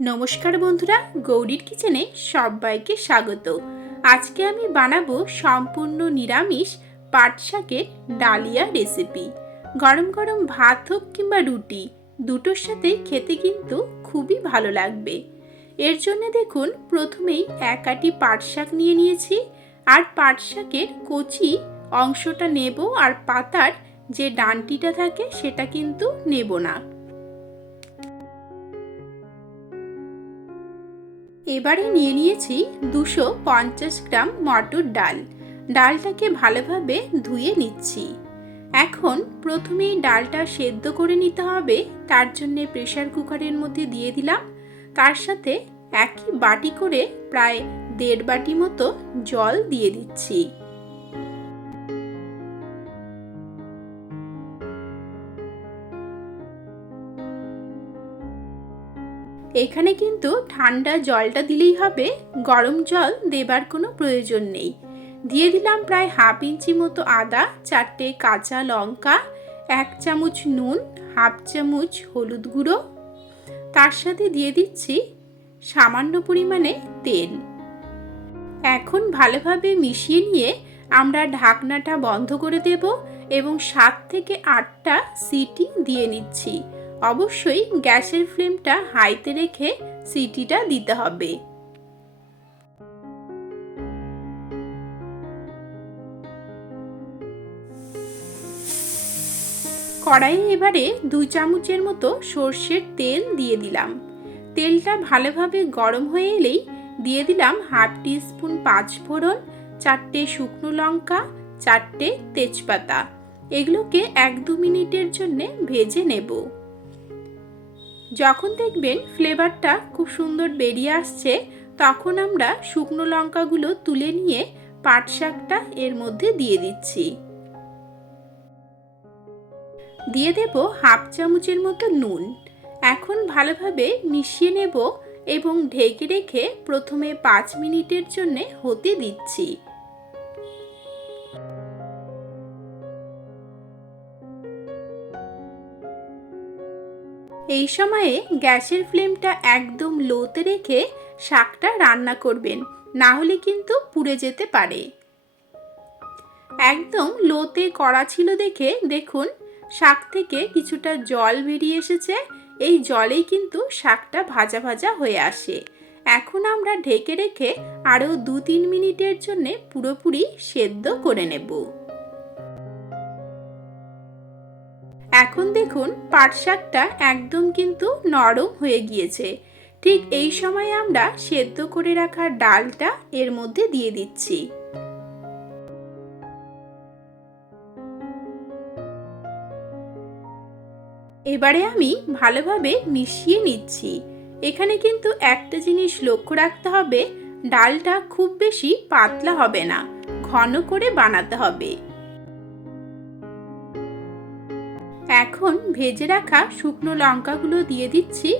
নমস্কার বন্ধুরা, গৌরীর কিচেনে সবাইকে স্বাগত। আজকে আমি বানাবো সম্পূর্ণ নিরামিষ পাট শাকের ডালিয়া রেসিপি গরম গরম ভাত হোক কিংবা রুটি, দুটোর সাথে খেতে কিন্তু খুবই ভালো লাগবে। এর জন্য দেখুন, প্রথমেই এক আটি পাট শাক নিয়ে নিয়েছি, আর পাট শাকের কচি অংশটা নেব আর পাতার যে ডানটিটা থাকে সেটা কিন্তু নেব না। এবারে নিয়ে নিয়েছি দুশো পঞ্চাশ গ্রাম মটর ডাল। ডালটাকে ভালোভাবে ধুয়ে নিচ্ছি। এখন প্রথমেই ডালটা সেদ্ধ করে নিতে হবে, তার জন্যে প্রেশার কুকারের মধ্যে দিয়ে দিলাম। তার সাথে একই বাটি করে প্রায় দেড় বাটি মতো জল দিয়ে দিচ্ছি। এখানে কিন্তু ঠান্ডা জলটা দিলেই হবে, গরম জল দেবার কোনো প্রয়োজন নেই। দিয়ে দিলাম প্রায় হাফ ইঞ্চি মতো আদা, চারটে কাঁচা লঙ্কা, এক চামচ নুন, হাফ চামচ হলুদ গুঁড়ো। তার সাথে দিয়ে দিচ্ছি সামান্য পরিমাণে তেল। এখন ভালোভাবে মিশিয়ে নিয়ে আমরা ঢাকনাটা বন্ধ করে দেব এবং সাত থেকে আটটা সিটি দিয়ে নিচ্ছি। অবশ্যই গ্যাসের ফ্লেমটা হাইতে রেখে সিটিটা দিতে হবে। কড়াইয়ে এবারে দুই চামচের মতো সর্ষের তেল দিয়ে দিলাম। তেলটা ভালোভাবে গরম হয়ে এলেই দিয়ে দিলাম হাফ পাঁচ ফোড়ন, চারটে শুকনো লঙ্কা, চারটে তেজপাতা। এগুলোকে এক দু মিনিটের জন্যে ভেজে নেব। যখন দেখবেন ফ্লেভারটা খুব সুন্দর বেরিয়ে আসছে, তখন আমরা শুকনো লঙ্কাগুলো তুলে নিয়ে পাট শাকটা এর মধ্যে দিয়ে দিচ্ছি। দিয়ে দেব হাফ চামচের মতো নুন। এখন ভালোভাবে মিশিয়ে নেব এবং ঢেকে রেখে প্রথমে পাঁচ মিনিটের জন্য হতে দিচ্ছি। এই সময়ে গ্যাসের ফ্লেমটা একদম লোতে রেখে শাকটা রান্না করবেন, না হলে কিন্তু পুড়ে যেতে পারে। একদম লোতে করা ছিল দেখে দেখুন, শাক থেকে কিছুটা জল বেরিয়ে এসেছে, এই জলেই কিন্তু শাকটা ভাজা ভাজা হয়ে আসে। এখন আমরা ঢেকে রেখে আরও দু তিন মিনিটের জন্যে পুরোপুরি সেদ্ধ করে নেব। এখন দেখুন পাট শাকটা একদম কিন্তু নরম হয়ে গিয়েছে। ঠিক এই সময় আমরা সেদ্ধ করে রাখা ডালটা এর মধ্যে দিয়ে দিচ্ছি। এবারে আমি ভালোভাবে মিশিয়ে নিচ্ছি। এখানে কিন্তু একটা জিনিস লক্ষ্য রাখতে হবে, ডালটা খুব বেশি পাতলা হবে না, ঘন করে বানাতে হবে। এখন ভেজে রাখা শুকনো লঙ্কাগুলো দিয়ে দিচ্ছি।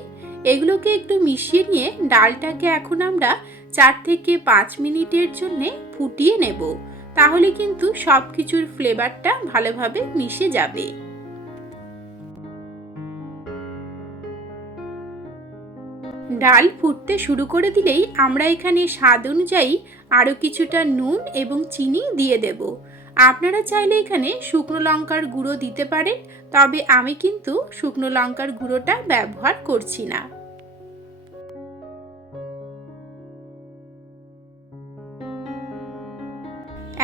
এগুলোকে একটু মিশিয়ে নিয়ে ডালটাকে এখন আমরা চার থেকে পাঁচ মিনিটের জন্য ফুটিয়ে নেব। তাহলে কিন্তু সব কিছুর ফ্লেভারটা ভালোভাবে মিশে যাবে। ডাল ফুটতে শুরু করে দিলেই আমরা এখানে স্বাদ অনুযায়ী আরও কিছুটা নুন এবং চিনি দিয়ে দেব। আপনারা চাইলে এখানে শুকনো লঙ্কার গুঁড়ো দিতে পারেন, তবে আমি কিন্তু শুকনো লঙ্কার গুঁড়োটা ব্যবহার করছি না।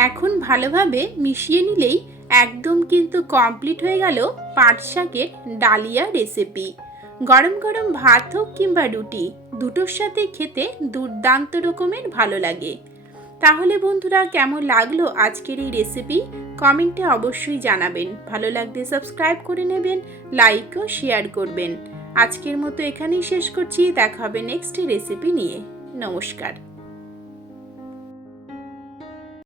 এখন ভালোভাবে মিশিয়ে নিলেই একদম কিন্তু কমপ্লিট হয়ে গেল পাট শাকের ডালিয়া রেসিপি। গরম গরম ভাত হোক কিংবা রুটি, দুটোর সাথে খেতে দুর্দান্ত রকমের ভালো লাগে। তাহলে বন্ধুরা, কেমন লাগল আজকের এই রেসিপি কমেন্টে অবশ্যই জানাবেন। ভালো লাগলে সাবস্ক্রাইব করে নেবেন লাইক ও শেয়ার করবেন। আজকের মতো এখানেই শেষ করছি। দেখা হবে নেক্সট রেসিপি নিয়ে। নমস্কার।